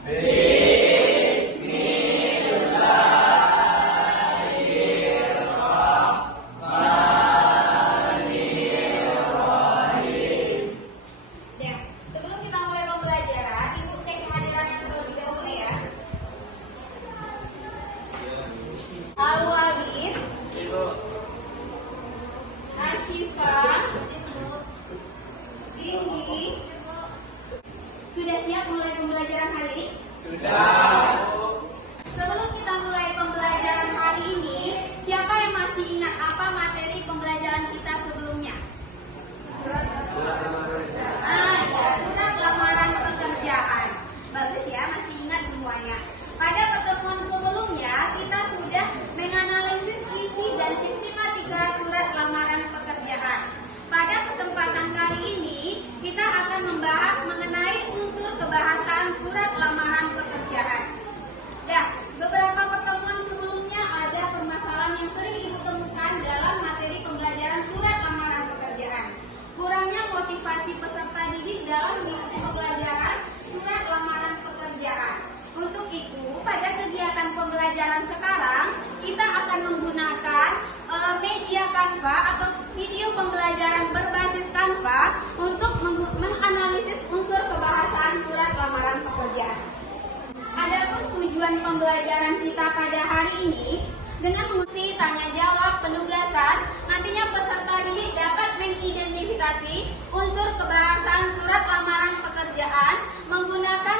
Ya, sebelum kita mulai pembelajaran, Ibu cek kehadirannya terlebih dahulu ya. Al-Walid, Asyifa, Zindi, sudah siap mulai pembelajaran hari ini? Sebelum kita mulai pembelajaran hari ini, siapa yang masih ingat apa materi pembelajaran kita sebelumnya? Ya, surat lamaran pekerjaan. Bagus ya, masih ingat semuanya. Pada pertemuan sebelumnya, kita sudah menganalisis isi dan sistematika surat lamaran pekerjaan. Pada kesempatan kali ini, kita akan membahas mengenai unsur kebahasaan surat lamaran pekerjaan. Ya, beberapa pertemuan sebelumnya ada permasalahan yang sering Ibu temukan dalam materi pembelajaran surat lamaran pekerjaan. Kurangnya motivasi peserta didik dalam mengikuti pembelajaran surat lamaran pekerjaan. Untuk itu, pada kegiatan pembelajaran sekarang, kita akan menggunakan media Canva atau video pembelajaran berbasis Canva untuk menganalisis unsur kebahasaan surat lamaran pekerjaan. Adapun tujuan pembelajaran kita pada hari ini dengan fungsi tanya jawab penugasan, nantinya peserta didik dapat mengidentifikasi unsur kebahasaan surat lamaran pekerjaan menggunakan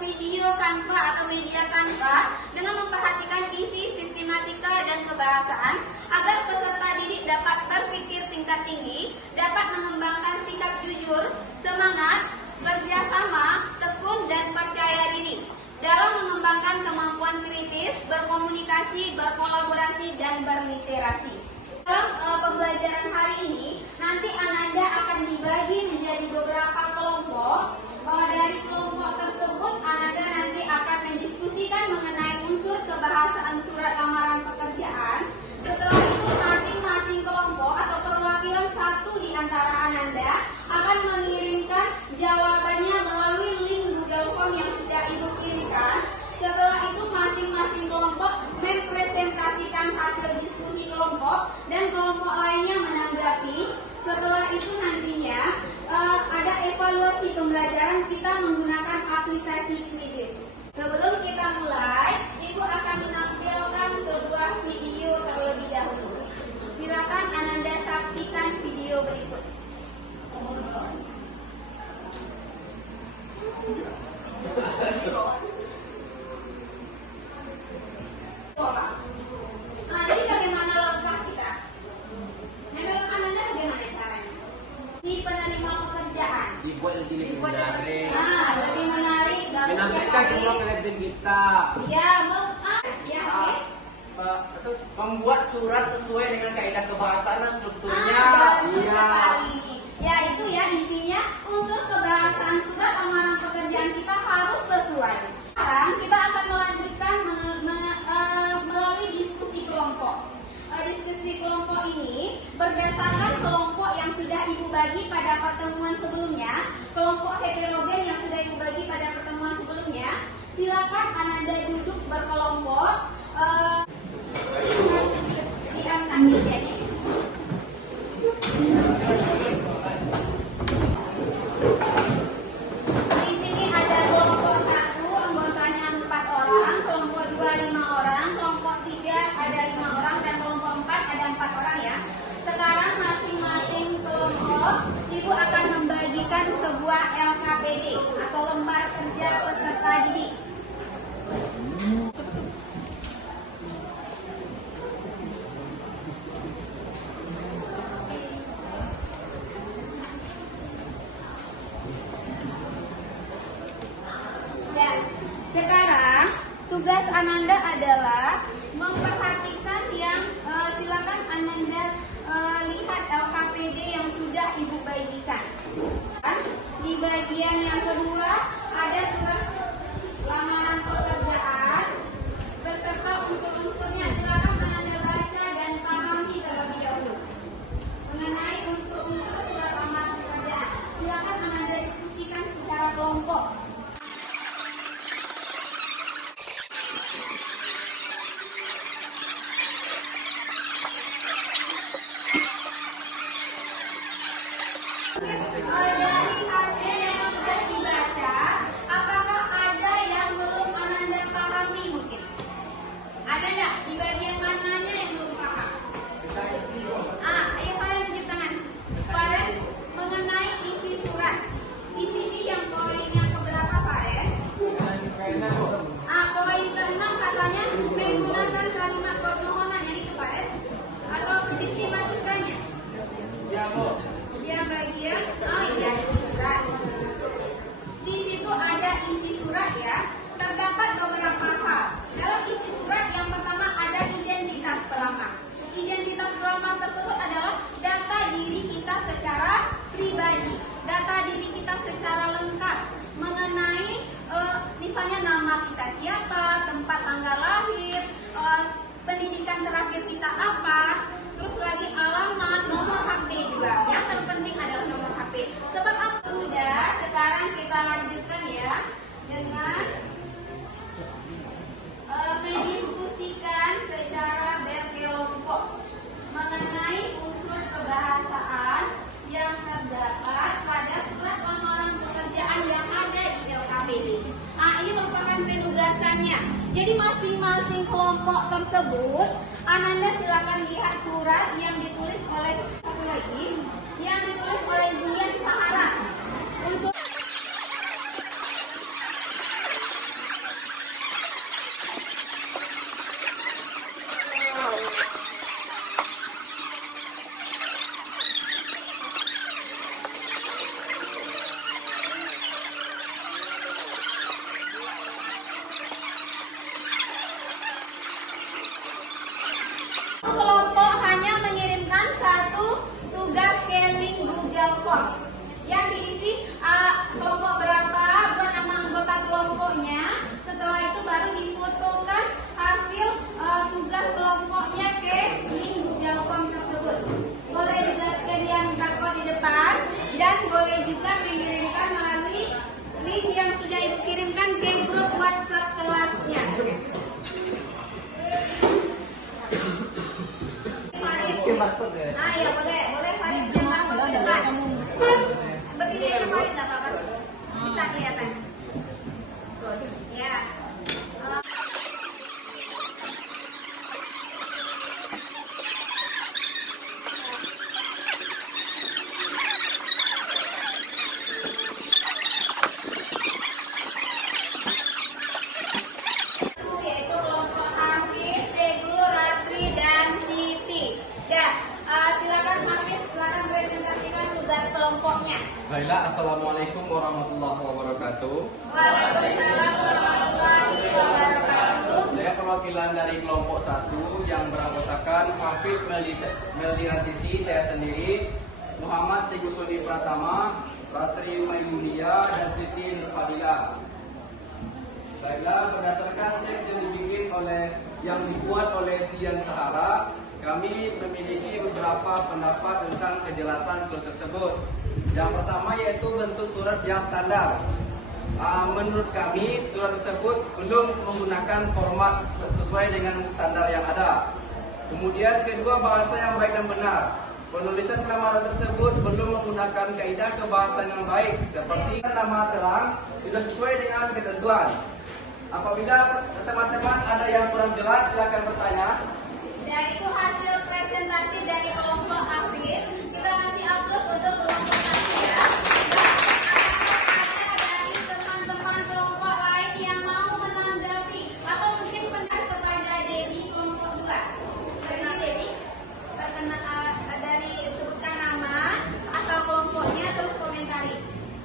video Canva atau media Canva dengan memperhatikan isi, sistematika, dan kebahasaan agar peserta didik dapat berpikir tingkat tinggi, dapat mengembangkan sikap jujur, semangat, kerjasama, tekun, dan percaya diri dalam mengembangkan kemampuan kritis, berkomunikasi, berkolaborasi, dan berliterasi. Dalam pembelajaran hari ini, nanti Ananda akan dibagi menjadi beberapa kelompok. Dari kelompok tersebut, Ananda nanti akan mendiskusikan mengenai unsur kebahasaan surat lamaran pekerjaan. Setelah itu, masing-masing kelompok atau perwakilan satu di antara Ananda akan mengirimkan jawabannya melalui link Google Form yang sudah Ibu kirimkan. Setelah itu, masing-masing kelompok mempresentasikan hasil diskusi kelompok dan kelompok lainnya menanggapi. Setelah itu nantinya ada evaluasi pembelajaran kita menggunakan aplikasi Quizizz. Sebelum kita mulai, Ibu akan menampilkan sebuah video terlebih dahulu. Silakan Ananda saksikan video berikut. Ini bagaimana langkah kita? Menurut Ananda bagaimana caranya? Si penerima pekerjaan Dibuat lebih menarik. lebih menarik, bagus Menampilkan sekali. semua kelebihan kita. Ya, please. Membuat surat sesuai dengan kaidah kebahasaan dan strukturnya. Bagus sekali. Ya, itu ya intinya unsur kebahasaan surat lamaran pekerjaan kita harus sesuai. Sekarang kita akan melanjutkan melalui diskusi kelompok. Diskusi kelompok ini berdasarkan kelompok yang sudah Ibu bagi pada pertemuan sebelumnya, kelompok heterogen yang sudah Ibu bagi pada pertemuan sebelumnya. Silakan Ananda duduk berkelompok. Diangkat mejanya. Di sini ada kelompok 1, anggotanya 4 orang, kelompok 2 5 orang, kelompok 3 ada 5 orang, dan kelompok 4 ada 4 orang ya. Sekarang masing-masing kelompok Ibu akan membagikan sebuah LKPD atau lembar kerja peserta didik. Dan sekarang tugas Ananda adalah memperhatikan yang silakan Ananda lihat LKPD yang sudah Ibu bagikan. Di bagian yang kedua ada surat lamaran pekerjaan beserta unsur-unsurnya. Silakan Ananda baca dan pahami terlebih dahulu mengenai unsur-unsur surat lamaran pekerjaan. Silakan Ananda diskusikan secara kelompok. pelajarannya. Jadi masing-masing kelompok tersebut, Ananda silakan lihat surat yang ditulis oleh satu lagi, yang ditulis oleh Zian Sahara. Untuk kelompok hanya mengirimkan satu tugas scaling Google Form yang diisi kelompok berapa, buat nama anggota kelompoknya. Setelah itu baru difotokan hasil tugas kelompoknya ke link Google Form tersebut. Boleh juga scan yang barcode di depan dan boleh juga mengirimkan melalui link yang sudah ibu kirimkan ke grup WhatsApp kelasnya. Ah ya boleh Farid dan Marco di depan. Berdiri aja Farid nggak apa-apa. Bisa kelihatan. Ya. Yaitu kelompok Hafiz, Teguh, Ratri, dan Siti. Ya, silakan Hafiz, silakan presentasikan tugas kelompoknya. Baiklah, Assalamualaikum warahmatullahi wabarakatuh. Waalaikumsalam warahmatullahi wabarakatuh. Saya perwakilan dari kelompok 1 yang beranggotakan Hafiz Meldi Ratisi, saya sendiri, Muhammad Teguh Sodi Pratama, Ratri Mayunia, dan Siti Nurfadila. Baiklah, berdasarkan teks yang dibuat oleh Zian Sahara, kami memiliki beberapa pendapat tentang kejelasan surat tersebut. Yang pertama yaitu bentuk surat yang standar. Menurut kami surat tersebut belum menggunakan format sesuai dengan standar yang ada. Kemudian kedua, bahasa yang baik dan benar. Penulisan lamaran tersebut belum menggunakan kaidah kebahasaan yang baik seperti nama terang sudah sesuai dengan ketentuan. Apabila teman-teman ada yang kurang jelas, silakan bertanya. Dan itu hasil presentasi dari kelompok Hafiz. Kita kasih upload untuk kelompok satu ya. Ada dari teman-teman kelompok lain yang mau menanggapi atau mungkin pendapat kepada Debbie kelompok 2. Dari Debbie, dari sebutkan nama atau kelompoknya terus komentari.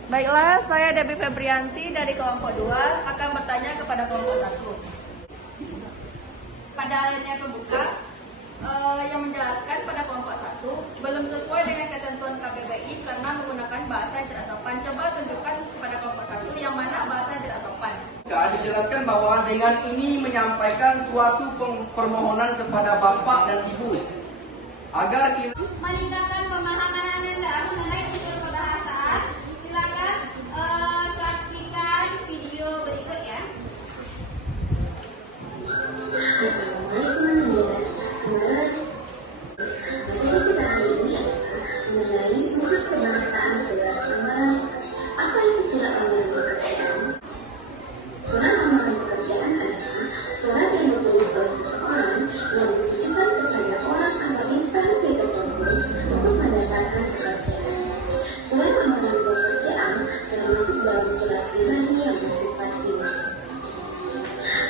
Baiklah, saya Debbie Febrianti dari kelompok 2 akan bertanya kepada kelompok 1. Pada alatnya pembuka yang menjelaskan pada kelompok 1 belum sesuai dengan ketentuan KBBI karena menggunakan bahasa yang tidak sopan. Coba tunjukkan kepada kelompok 1 yang mana bahasa yang tidak sopan. Dijelaskan bahwa dengan ini menyampaikan suatu permohonan kepada Bapak dan Ibu agar kita Meningkatkan pemahaman Anda mengenai unsur kebahasaan. Silakan saksikan video berikut ya. Apa itu surat panggilan pekerjaan? Surat panggilan pekerjaan adalah surat yang ditulis oleh seseorang yang ditujukan kepada orang atau instansi tertentu untuk mendaftarkan pekerjaan. Surat panggilan pekerjaan termasuk dalam surat pribadi yang bersifat dinas.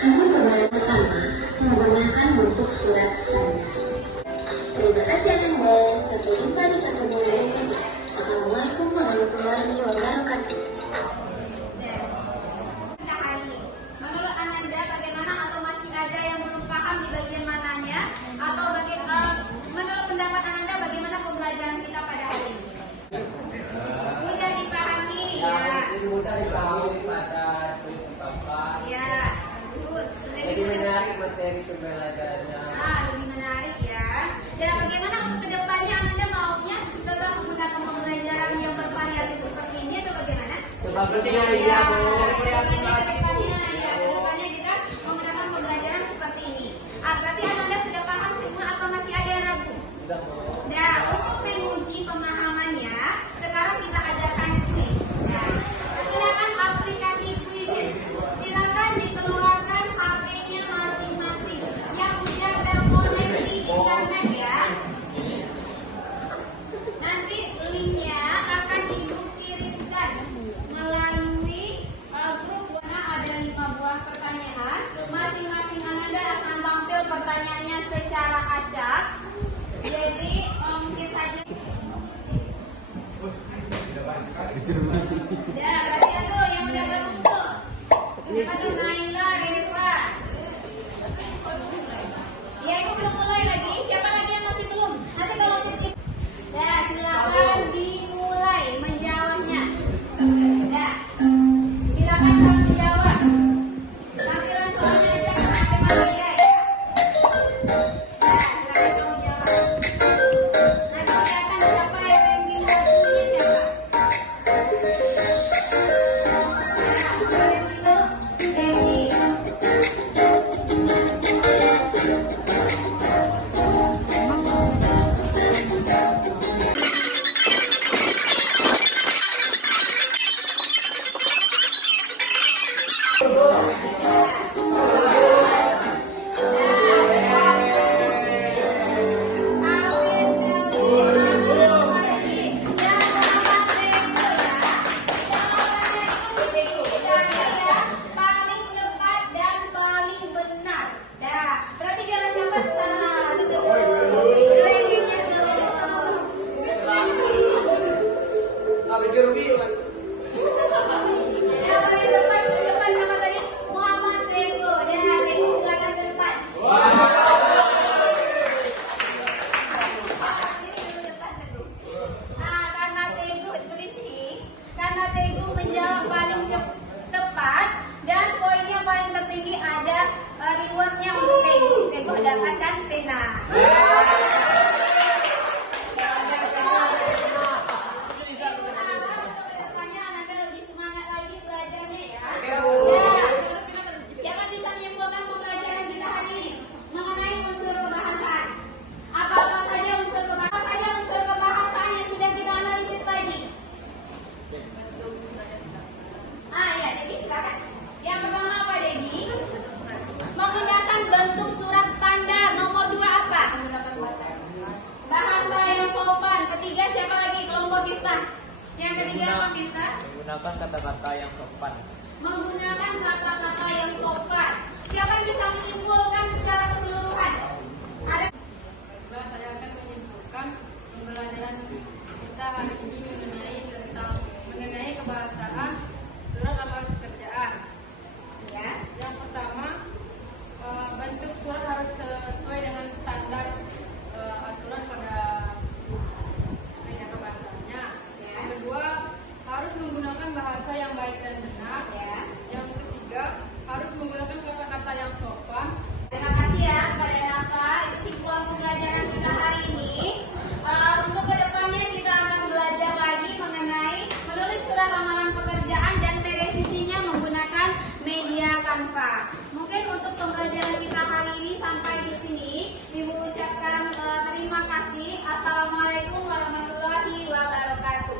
Untuk pembayaran pertama menggunakan bentuk surat standar. Terima kasih attendance. Sampai jumpa di pertemuan berikutnya. Assalamualaikum warahmatullahi wabarakatuh. Nah, hari ini, menurut Ananda bagaimana atau masih ada yang belum paham di bagian mananya atau menurut pendapat Ananda bagaimana pembelajaran kita pada hari ini? Mudah dipahami ya. Mudah dipahami pada Bapak. Ya, bagus. Jadi menarik materi pembelajarannya. Lebih menarik ya. Dan bagaimana untuk kedepannya Anda maunya tetap menggunakan pembelajaran yang bervariatif seperti ini atau bagaimana? Sepertinya iya, Bu. Kedepannya kita menggunakan pembelajaran seperti ini. Berarti Anda sudah paham semua atau masih ada yang ragu? Sudah, Bu. Nah, untuk menguji pemahamannya, sekarang kita adakan kuis. Nah, gunakan aplikasi Quizizz. Silakan dikeluarkan Pada Naila, Reva. Ya, ibu belum mulai lagi. Siapa lagi yang masih belum? Nanti kalau kita... Ya, silakan dimulai menjawabnya. Ya, silakan kamu menjawab. Tampilan soalnya akan pakai Maria ya. Ya, silakan kamu jawab. Nanti akan siapa yang ranking waktunya siapa? Ya, ranking. Paling cepat dan paling benar. Dah, berarti dia siapa? Rankingnya yang paling depan nama tadi Muhammad Rego. Dah, Rego silakan ke depan. Karena Rego seperti sini, karena Rego menjawab paling tepat dan poinnya paling tertinggi ada rewardnya untuk Rego. Rego mendapatkan pena. Kedepannya anak lebih semangat lagi belajarnya ya. Siapa bisa menyimpulkan pembelajaran kita hari ini mengenai unsur kebahasaan? Apa saja unsur kebahasaan yang sudah kita analisis tadi? Ya, Debbie silakan. Yang pertama apa, Debbie? Menggunakan bentuk surat standar. Nomor 2 apa? Bahasa yang sopan. Ketiga siapa lagi? Kelompok kita. Yang ketiga apa, Minta? Menggunakan kata-kata yang sopan. Menggunakan kata-kata yang sopan. Siapa yang bisa menyimpulkan secara keseluruhan? Ada? Saya akan menyimpulkan pembelajaran kita hari ini mengenai kebahasaan surat lamaran pekerjaan. Ya. Yang pertama, bentuk surat harus sesuai dengan standar aturan pada media kebahasaannya. Ya. Yang kedua, harus menggunakan bahasa yang baik dan benar. Ya. Yang ketiga, harus menggunakan kata-kata yang sopan. Terima kasih ya kepada Naka. Itu simpulan pembelajaran kita hari ini. Untuk kedepannya kita akan belajar lagi mengenai menulis surat lamaran pekerjaan dan merevisinya menggunakan media Canva. Mungkin untuk pembelajaran kita hari ini sampai di sini. Ibu ucapkan terima kasih. Assalamualaikum warahmatullahi wabarakatuh.